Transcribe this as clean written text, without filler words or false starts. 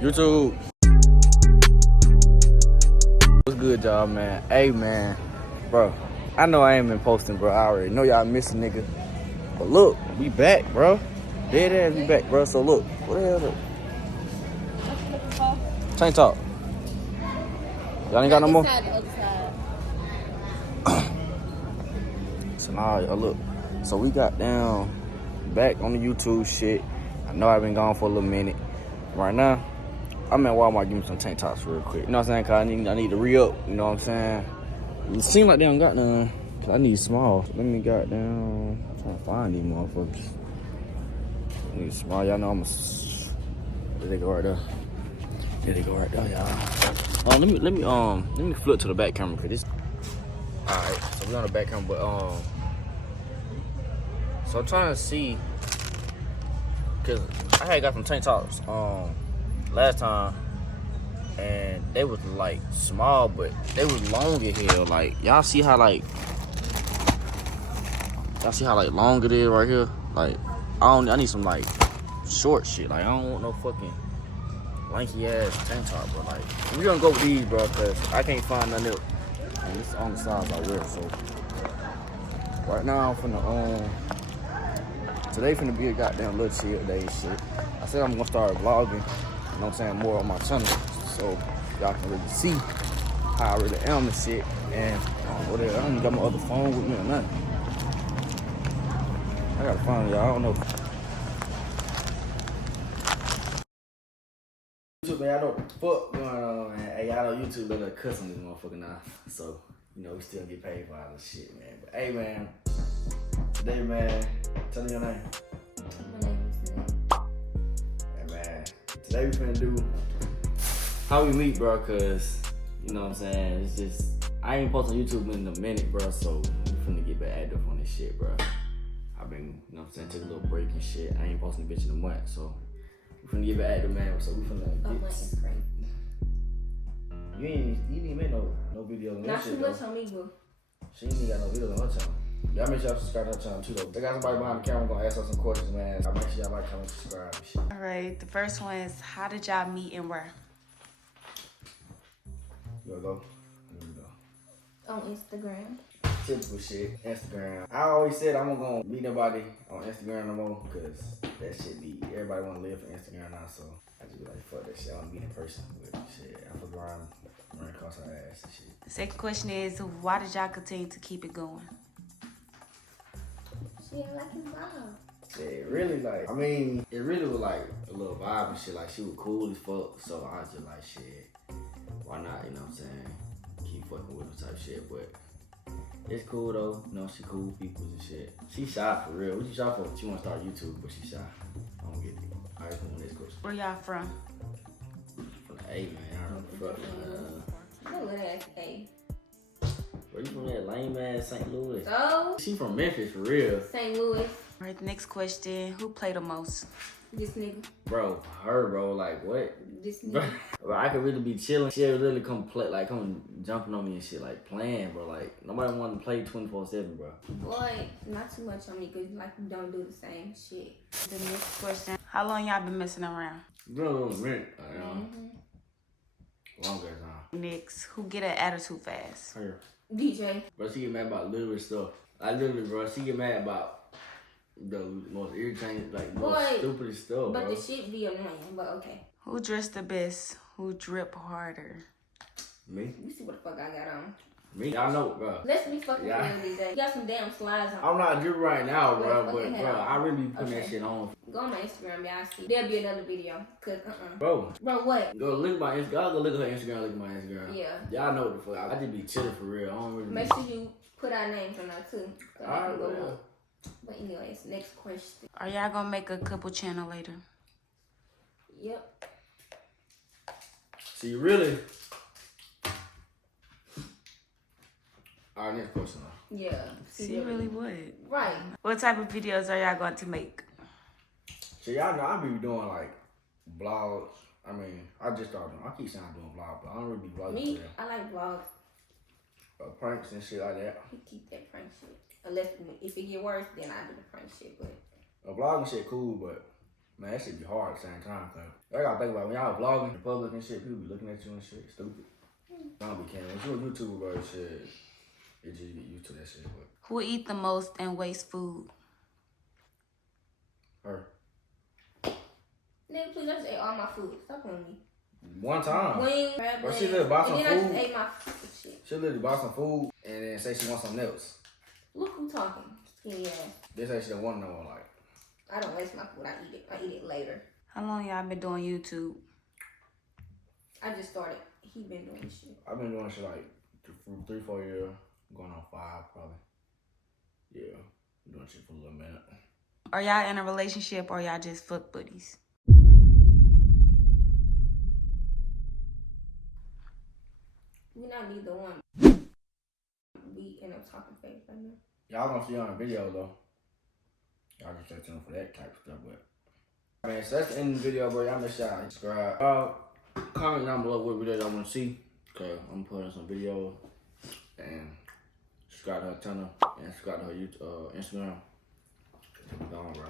YouTube. What's good, y'all, man? Hey, man. Bro, I know I ain't been posting, bro. I already know y'all miss a nigga. But look, we back, bro. Dead ass, we back, bro. So look, what the hell is it? What you looking for? Tank top. Y'all ain't got no more? The other side. So nah, y'all look. So we got down back on the YouTube shit. I know I've been gone for a little minute. Right now, I'm at Walmart getting me some tank tops real quick. You know what I'm saying? Cause I need to re-up. You know what I'm saying? It seems like they don't got none. Cause I need small. So let me got down. I'm trying to find these motherfuckers. I need small. Y'all know I'm a. There they go right there. There they go right there, y'all. Let me flip to the back camera, cause this. All right, so we on the back camera, but so I'm trying to see, cause I had got some tank tops last time, and they was like small, but they was long as hell. Like y'all see how like long it is right here. Like I need some like short shit. Like I don't want no fucking lanky ass tank top, bro. Like we gonna go with these, bro, cause I can't find nothing else. And this is on the size I wear, so right now I'm finna today finna be a goddamn little chill day and shit. I said I'm gonna start vlogging, you know what I'm saying, more on my channel, so y'all can really see how I really am and shit. And whatever, I don't even got my other phone with me or nothing. I gotta find y'all, I don't know. YouTube, man, I know what the fuck going on, man. Hey, y'all know YouTube let us cuss on this motherfucker now. So, you know, we still get paid for all this shit, man. But hey, man, today, man, tell me your name. My name is Nayee. Hey, man, today we finna do how we meet, bro, cause, you know what I'm saying, it's just, I ain't posted on YouTube in a minute, bro, so we finna get back active on this shit, bro. I've been, you know what I'm saying, take a little break and shit. I ain't posting a bitch in a month, so we finna get back active, man, so we finna get... Oh, my Instagram. You didn't make no videos on that Not shit, too much on me, boo. She ain't even got no videos on her channel. Y'all make sure y'all subscribe to her channel too, though. They got somebody behind the camera gonna ask us some questions, man. I'll make sure y'all like, comment, subscribe and shit. All right, the first one is, how did y'all meet and where? You wanna go? Here we go. On Instagram. Typical shit. Instagram. I always said I wasn't gonna meet nobody on Instagram no more, because that shit be, everybody wanna live for Instagram now, so I just be like, fuck that shit. I wanna meet in person with shit. I fuck around, run across her ass and shit. The second question is, why did y'all continue to keep it going? She ain't like his mom. Yeah, really like, I mean, it really was like a little vibe and shit. Like, she was cool as fuck, so I was just like, shit, why not, you know what I'm saying? Keep fucking with her type shit, but it's cool though. You know, she cool people and shit. She shy for real. What you shy for? She wanna start YouTube, but she shy. I don't get it. All right, come on, next question. Where y'all from? From the A, man. I don't know what the fuck, That little ass A. Where you from that lame ass St. Louis? So, She from Memphis, for real. St. Louis. All right, the next question, who played the most? This nigga. Bro, her, bro, like, what? This nigga. Bro, I could really be chilling. She would literally come play, like, come jumping on me and shit, like, playing, bro. Like, nobody want to play 24/7, bro. Boy, not too much on me, because like you don't do the same shit. The next question, how long y'all been messing around? Been a little minute, you know. Longer time. Next, who get an attitude fast? Her. DJ. Bro, she get mad about little stuff. Like, literally, bro, she get mad about the most irritating, like, most stupidest stuff, but bro. the shit be annoying, but okay. Who dressed the best? Who drip harder? Me? You see what the fuck I got on. Me? Y'all know, bro. Let's be fucking real these days. You got some damn slides on. I'm not dripping right now, bro, but, fucking bro, hell. I really be putting that shit on. Go on my Instagram, y'all see. There'll be another video. Cause Bro, Bro, what? go look at my Instagram. Y'all go look at her Instagram, look at my Instagram. Yeah. Y'all know what the fuck. I just be chilling for real. I don't really Make sure you put our names on there too. So All right, can go well. look. But anyways, next question. Are y'all gonna make a couple channel later? Yep. See, really. Alright, next question. Yeah. She really would. Right. What type of videos are y'all going to make? So y'all know I be doing like vlogs. I mean, I just started doing, I keep saying I'm doing vlogs, but I don't really be vlogging. Me, for real. I like vlogs. Pranks and shit like that. We keep that prank shit. Unless if it get worse, then I do the prank shit. But Vlogging shit cool, but Man, that shit be hard at the same time, cause I gotta think about when y'all vlogging in public and shit, people be looking at you and shit, stupid. I don't be caring. When you a YouTuber, bro, shit, it just get used to that shit, but. Who eat the most and waste food? Her. Nigga, please, I just ate all my food. Stop playing with me. One time. Wings, crab Bro, legs, she literally bought some and then I food. just ate my shit. She literally bought some food and then say she wants something else. Look who talking. Skinny ass. This say she don't want no one, like. I don't waste my food. I eat it. I eat it later. How long y'all been doing YouTube? I just started. He been doing shit. I've been doing shit like 3-4 years, going on 5 probably. Yeah, I'm doing shit for a little minute. Are y'all in a relationship or y'all just fuck buddies? We not neither one. We end up talking face right now. Y'all gonna see on the video though. Y'all just stay tuned for that type of stuff, but. Man, so that's the end of the video, bro. Y'all make sure y'all subscribe. Comment down below what video y'all wanna see. Cause I'm putting some videos. And subscribe to her channel and subscribe to her YouTube, Instagram. Keep going, bro.